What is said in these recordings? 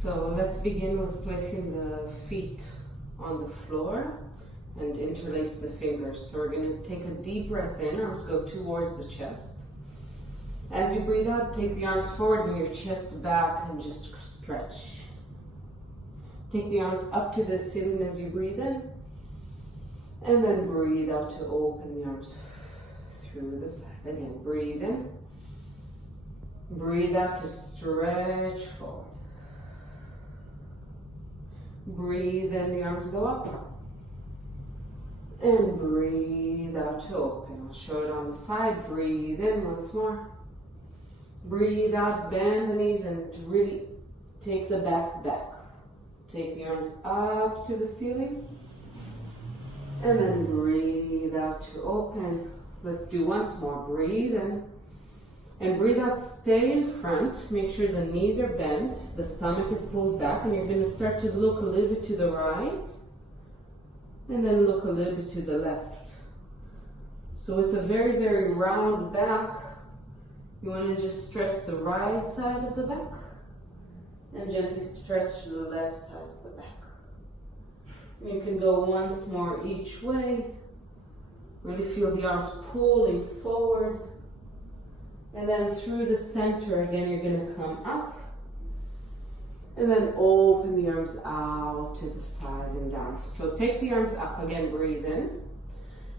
So let's begin with placing the feet on the floor and interlace the fingers. So we're going to take a deep breath in, arms go towards the chest. As you breathe out, take the arms forward and your chest back and just stretch. Take the arms up to the ceiling as you breathe in, and then breathe out to open the arms through the side. Again, breathe in, breathe out to stretch forward. Breathe in, the arms go up. And breathe out to open. I'll show it on the side. Breathe in once more. Breathe out, bend the knees and really take the back. Take the arms up to the ceiling. And then breathe out to open. Let's do once more. Breathe in. And breathe out, stay in front. Make sure the knees are bent, the stomach is pulled back, and you're going to start to look a little bit to the right, and then look a little bit to the left. So with a very, very round back, you want to just stretch the right side of the back, and gently stretch the left side of the back. You can go once more each way. Really feel the arms pulling forward. And then through the center, again, you're going to come up. And then open the arms out to the side and down. So take the arms up, again, breathe in.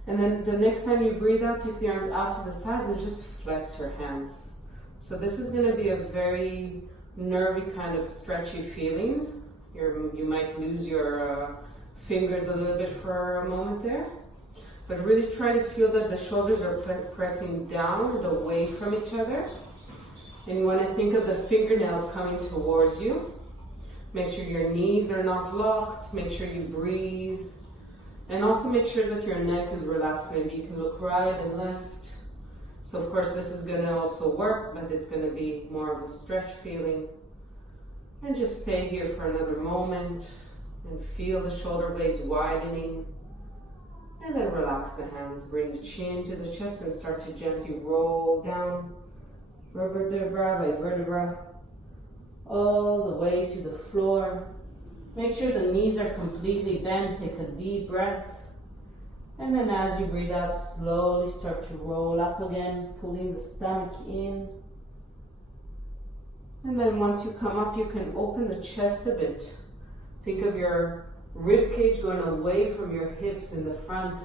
And then the next time you breathe out, take the arms out to the sides and just flex your hands. So this is going to be a very nervy kind of stretchy feeling. You might lose your fingers a little bit for a moment there. But really try to feel that the shoulders are pressing down and away from each other. And you want to think of the fingernails coming towards you. Make sure your knees are not locked. Make sure you breathe. And also make sure that your neck is relaxed. Maybe you can look right and left. So of course this is going to also work, but it's going to be more of a stretch feeling. And just stay here for another moment and feel the shoulder blades widening. And then relax the hands, bring the chin to the chest and start to gently roll down vertebra by vertebra all the way to the floor. Make sure the knees are completely bent. Take a deep breath. And then as you breathe out, slowly start to roll up again, pulling the stomach in. And then once you come up, you can open the chest a bit. Think of your rib cage going away from your hips in the front,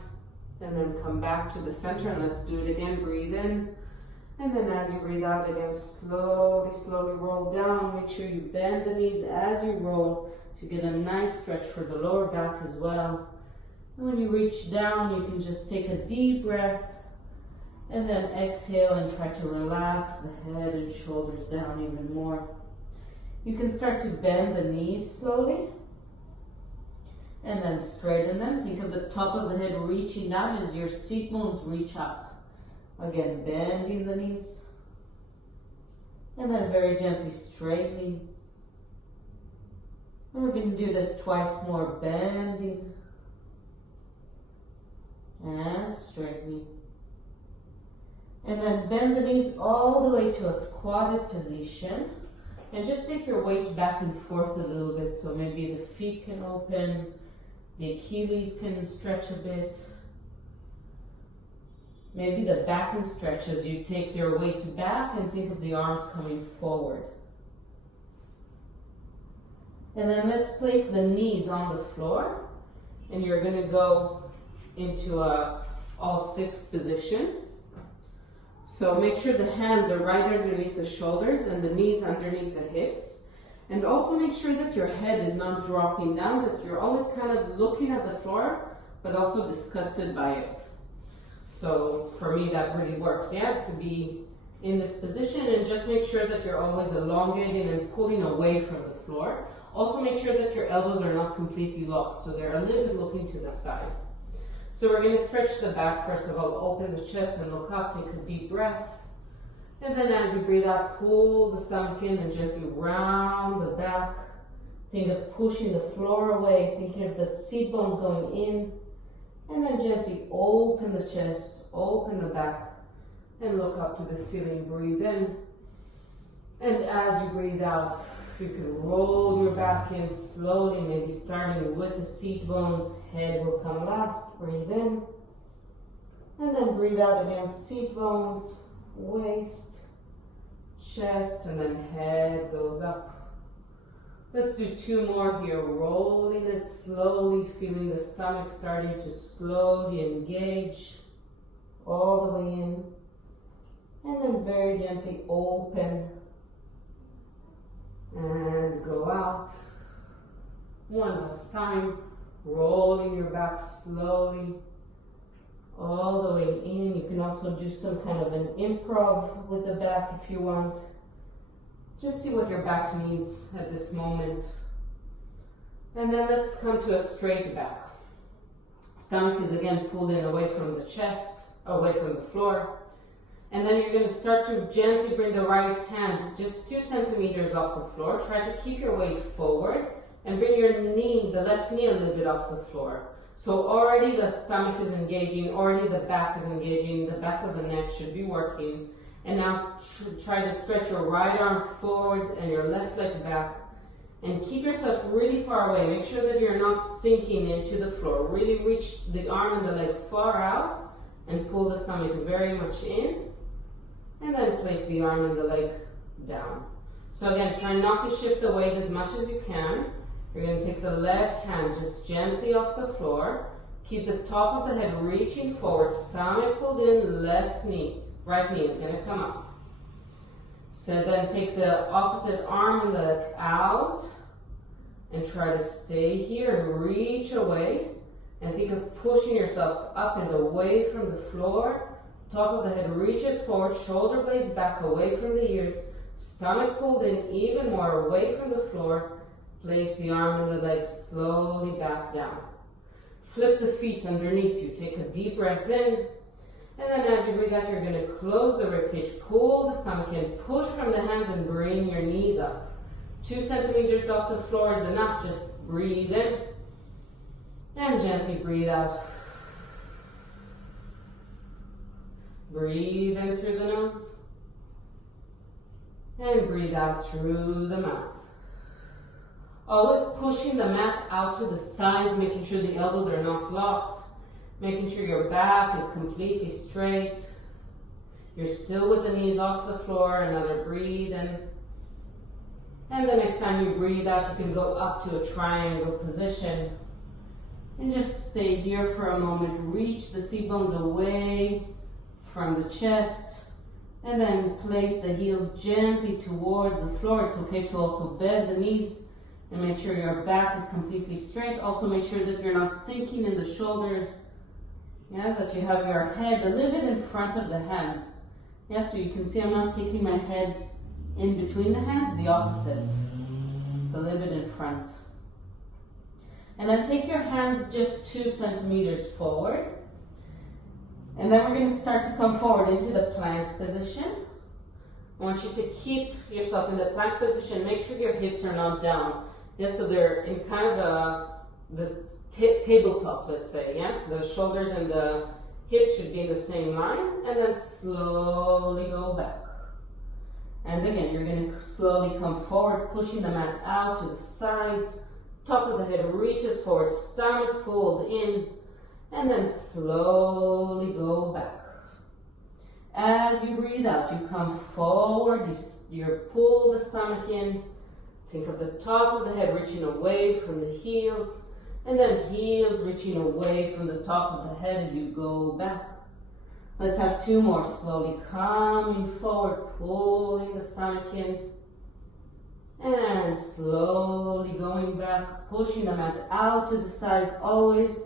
and then come back to the center. And let's do it again. Breathe in, and then as you breathe out again, slowly roll down. Make sure you bend the knees as you roll to get a nice stretch for the lower back as well. And when you reach down, you can just take a deep breath and then exhale and try to relax the head and shoulders down even more. You can start to bend the knees slowly. And then straighten them. Think of the top of the head reaching down as your seat bones reach up. Again, bending the knees. And then very gently straightening. And we're going to do this twice more. Bending. And straightening. And then bend the knees all the way to a squatted position. And just take your weight back and forth a little bit. So maybe the feet can open. The Achilles can stretch a bit. Maybe the back can stretch as you take your weight back and think of the arms coming forward. And then let's place the knees on the floor. And you're going to go into a all six position. So make sure the hands are right underneath the shoulders and the knees underneath the hips. And also make sure that your head is not dropping down, that you're always kind of looking at the floor, but also disgusted by it. So for me, that really works, to be in this position, and just make sure that you're always elongating and pulling away from the floor. Also make sure that your elbows are not completely locked, so they're a little bit looking to the side. So we're going to stretch the back. First of all, open the chest and look up, take a deep breath. And then as you breathe out, pull the stomach in and gently round the back. Think of pushing the floor away, thinking of the seat bones going in. And then gently open the chest, open the back, and look up to the ceiling. Breathe in. And as you breathe out, You can roll your back in slowly, maybe starting with the seat bones. Head will come last. Breathe in. And then breathe out again. Seat bones, waist, chest, and then head goes up. Let's do 2 more here. Rolling it slowly, feeling the stomach starting to slowly engage all the way in. And then very gently open and go out. One last time, rolling your back slowly all the way in. You can also do some kind of an improv with the back if you want. Just see what your back needs at this moment. And then let's come to a straight back. Stomach is again pulled in away from the chest, away from the floor. And then you're going to start to gently bring the right hand just 2 centimeters off the floor. Try to keep your weight forward and bring your knee, the left knee, a little bit off the floor. So already the stomach is engaging, already the back is engaging, the back of the neck should be working. And now try to stretch your right arm forward and your left leg back. And keep yourself really far away. Make sure that you're not sinking into the floor. Really reach the arm and the leg far out and pull the stomach very much in. And then place the arm and the leg down. So again, try not to shift the weight as much as you can. You're going to take the left hand just gently off the floor. Keep the top of the head reaching forward, stomach pulled in, left knee, right knee is going to come up. So then take the opposite arm and leg out and try to stay here and reach away. And think of pushing yourself up and away from the floor. Top of the head reaches forward, shoulder blades back away from the ears, stomach pulled in even more away from the floor. Place the arm and the leg slowly back down. Flip the feet underneath you. Take a deep breath in. And then as you breathe out, you're going to close the ribcage, pull the stomach in, push from the hands and bring your knees up. 2 centimeters off the floor is enough. Just breathe in and gently breathe out. Breathe in through the nose and breathe out through the mouth. Always pushing the mat out to the sides, making sure the elbows are not locked, making sure your back is completely straight. You're still with the knees off the floor. Another breathe in. And the next time you breathe out, you can go up to a triangle position. And just stay here for a moment. Reach the seat bones away from the chest. And then place the heels gently towards the floor. It's okay to also bend the knees and make sure your back is completely straight. Also make sure that you're not sinking in the shoulders. Yeah, that you have your head a little bit in front of the hands. Yeah, so you can see I'm not taking my head in between the hands, the opposite. It's a little bit in front. And then take your hands just 2 centimeters forward. And then we're going to start to come forward into the plank position. I want you to keep yourself in the plank position. Make sure your hips are not down. Yeah, so they're in kind of this tabletop, let's say. Yeah, the shoulders and the hips should be in the same line. And then slowly go back. And again, you're going to slowly come forward, pushing the mat out to the sides. Top of the head reaches forward, stomach pulled in, and then slowly go back. As you breathe out, you come forward, you pull the stomach in. Think of the top of the head reaching away from the heels, and then heels reaching away from the top of the head as you go back. Let's have 2 more. Slowly coming forward, pulling the stomach in, and slowly going back, pushing the mat out to the sides always.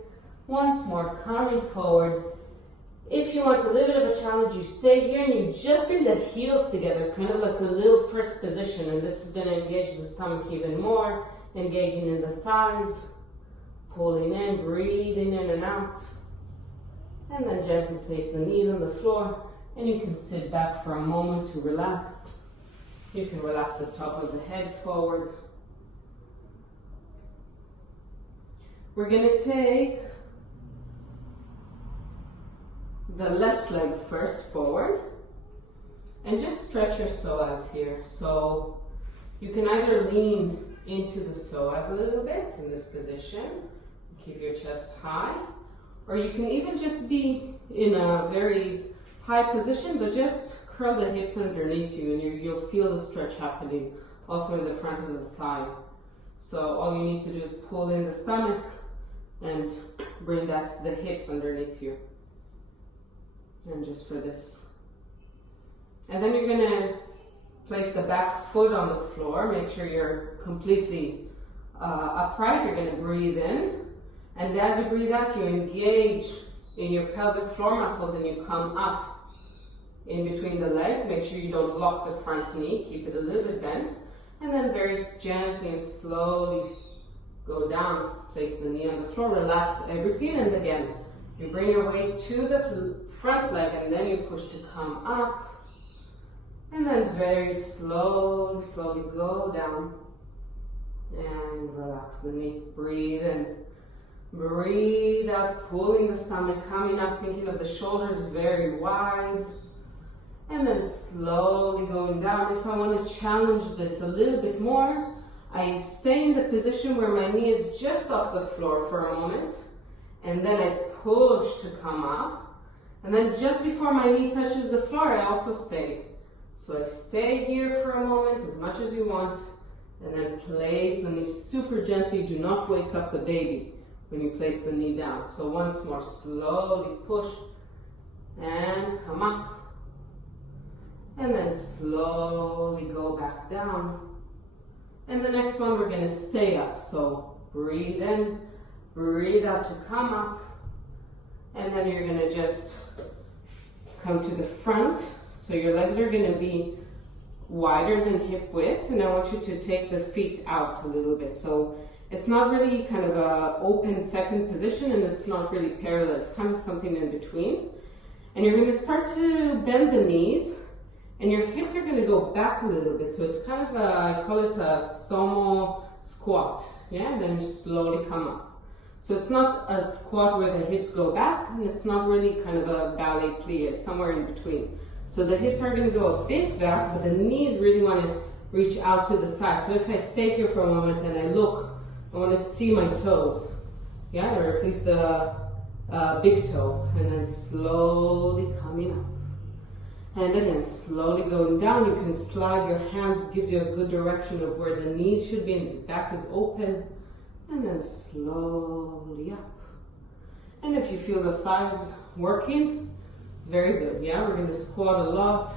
Once more, coming forward. If you want a little bit of a challenge, you stay here and you just bring the heels together, kind of like a little first position, and this is going to engage the stomach even more, engaging in the thighs, pulling in, breathing in and out. And then gently place the knees on the floor, and you can sit back for a moment to relax. You can relax the top of the head forward. We're going to take the left leg first forward, and just stretch your psoas here. So You can either lean into the psoas a little bit in this position, keep your chest high, or you can even just be in a very high position, but just curl the hips underneath you and you'll feel the stretch happening also in the front of the thigh. So all you need to do is pull in the stomach and bring the hips underneath you. And just for this. And then you're going to place the back foot on the floor. Make sure you're completely upright. You're going to breathe in. And as you breathe out, you engage in your pelvic floor muscles and you come up in between the legs. Make sure you don't lock the front knee. Keep it a little bit bent. And then very gently and slowly go down. Place the knee on the floor. Relax everything. And again, you bring your weight to the front leg and then you push to come up. And then very slowly go down and relax the knee. Breathe in, breathe out, pulling the stomach, coming up, thinking of the shoulders very wide. And then slowly going down. If I want to challenge this a little bit more, I stay in the position where my knee is just off the floor for a moment. And then I push to come up. And then just before my knee touches the floor, I also stay. So I stay here for a moment, as much as you want, and then place the knee super gently. Do not wake up the baby when you place the knee down. So once more, slowly push and come up. And then slowly go back down. And the next one, we're going to stay up. So breathe in, breathe out to come up. And then you're going to just come to the front. So your legs are going to be wider than hip width, and I want you to take the feet out a little bit. So it's not really kind of a open second position, and it's not really parallel. It's kind of something in between. And you're going to start to bend the knees, and your hips are going to go back a little bit. So it's kind of I call it a sumo squat. Yeah, and then you slowly come up. So it's not a squat where the hips go back, and it's not really kind of a ballet plie. It's somewhere in between. So the hips are going to go a bit back, but the knees really want to reach out to the side. So if I stay here for a moment and I look, I want to see my toes. Yeah, or at least the big toe. And then slowly coming up. And again, slowly going down. You can slide your hands. It gives you a good direction of where the knees should be and the back is open. And then slowly up. And if you feel the thighs working, very good. Yeah, we're going to squat a lot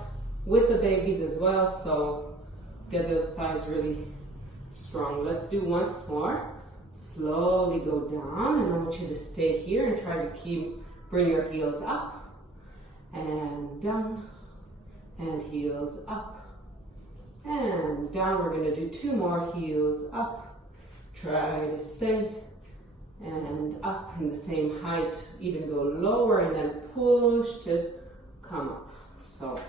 with the babies as well, so get those thighs really strong. Let's do once more. Slowly go down, and I want you to stay here and try to bring your heels up and down and heels up and down. We're going to do two more, heels up. Try to stay and up in the same height, even go lower and then push to come up. So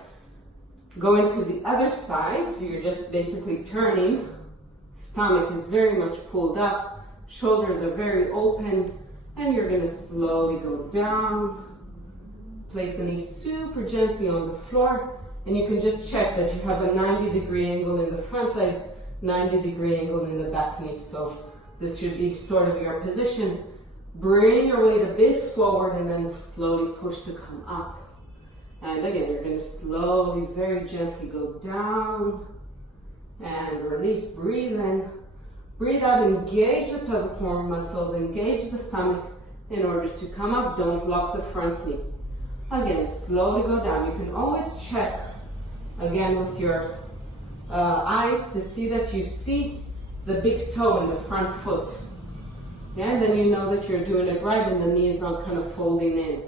going to the other side, so you're just basically turning. Stomach is very much pulled up, shoulders are very open, and you're going to slowly go down. Place the knee super gently on the floor, and you can just check that you have a 90-degree angle in the front leg, 90-degree angle in the back knee. So this should be sort of your position. Bring your weight a bit forward and then slowly push to come up. And again, you're going to slowly, very gently go down and release. Breathe in. Breathe out. Engage the pelvic floor muscles. Engage the stomach in order to come up. Don't lock the front knee. Again, slowly go down. You can always check again with your eyes to see that you see the big toe in the front foot. Yeah, and then you know that you're doing it right and the knee is not kind of folding in.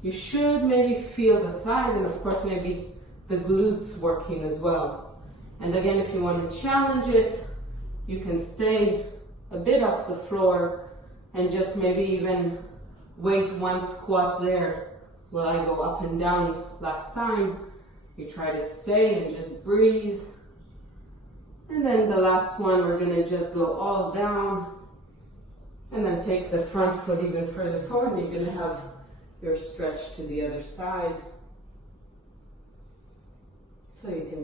You should maybe feel the thighs and of course maybe the glutes working as well. And again, if you want to challenge it, you can stay a bit off the floor and just maybe even wait one squat there while I go up and down last time. You try to stay and just breathe. And then the last one, we're going to just go all down and then take the front foot even further forward. You're going to have your stretch to the other side. So you can